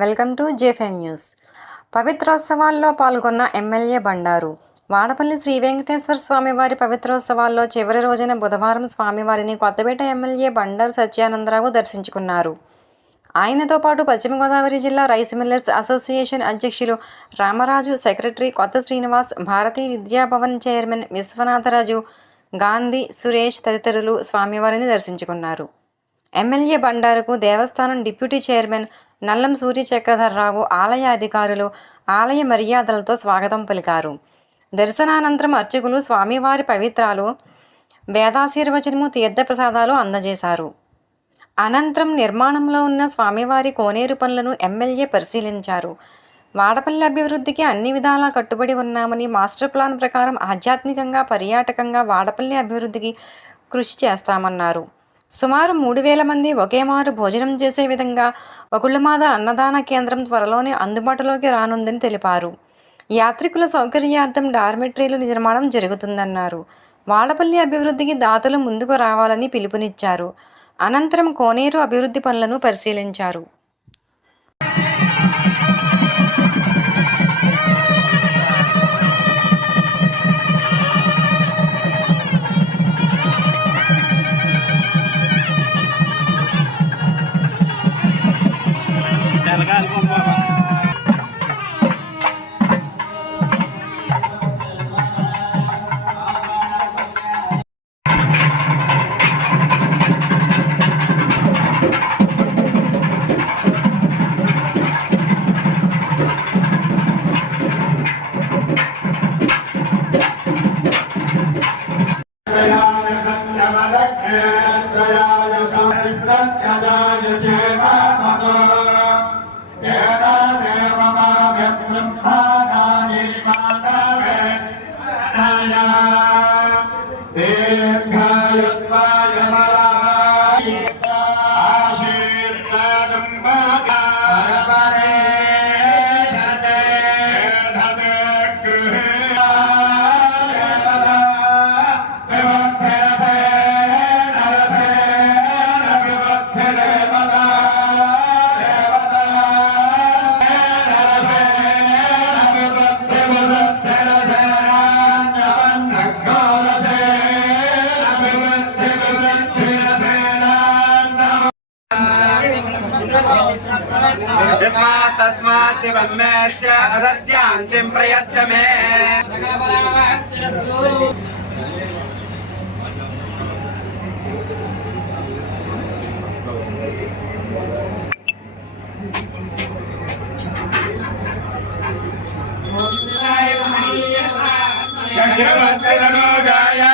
Welcome to J5 news. పవిత్రోత్సవాల్లో పాల్గొన్న MLA Bandaru. Vadapalli Sri Venkateswara స్వామివారి పవిత్రోత్సవాల్లో చివరి రోజైన బుధవారం స్వామివారిని కొత్తపేట ఎమ్మెల్యే బండారు సత్యానందరావు దర్శించుకున్నారు. ఆయనతో పాటు పశ్చిమ గోదావరి జిల్లా రైస్ మిల్లర్స్ అసోసియేషన్ అధ్యక్షులు రామరాజు, సెక్రటరీ కొత్త శ్రీనివాస్, భారతీయ విద్యాభవన్ చైర్మన్ విశ్వనాథరాజు, గాంధీ, సురేష్ తదితరులు స్వామివారిని దర్శించుకున్నారు. ఎమ్మెల్యే బండారుకు దేవస్థానం డిప్యూటీ చైర్మన్ నల్లం సూర్యచక్రధర్రావు, ఆలయ అధికారులు ఆలయ మర్యాదలతో స్వాగతం పలికారు. దర్శనానంతరం అర్చకులు స్వామివారి పవిత్రాలు, వేదాశీర్వచనము, తీర్థప్రసాదాలు అందజేశారు. అనంతరం నిర్మాణంలో ఉన్న స్వామివారి కోనేరు పనులను ఎమ్మెల్యే పరిశీలించారు. వాడపల్లి అభివృద్ధికి అన్ని విధాలా కట్టుబడి ఉన్నామని, మాస్టర్ ప్లాన్ ప్రకారం ఆధ్యాత్మికంగా, పర్యాటకంగా వాడపల్లి అభివృద్ధికి కృషి చేస్తామన్నారు. సుమారు 3000 మంది ఒకేమారు భోజనం చేసే విధంగా వకుళ్లమాద అన్నదాన కేంద్రం త్వరలోనే అందుబాటులోకి రానుందని తెలిపారు. యాత్రికుల సౌకర్యార్థం డార్మెటరీలు నిర్మాణం జరుగుతుందన్నారు. వాడపల్లి అభివృద్ధికి దాతలు ముందుకు రావాలని పిలుపునిచ్చారు. అనంతరం కోనేరు అభివృద్ధి పనులను పరిశీలించారు. तस्मात् शिवमेस्य अदस्यान्तिं प्रयच्छ मे चक्रवर्तिनो जाया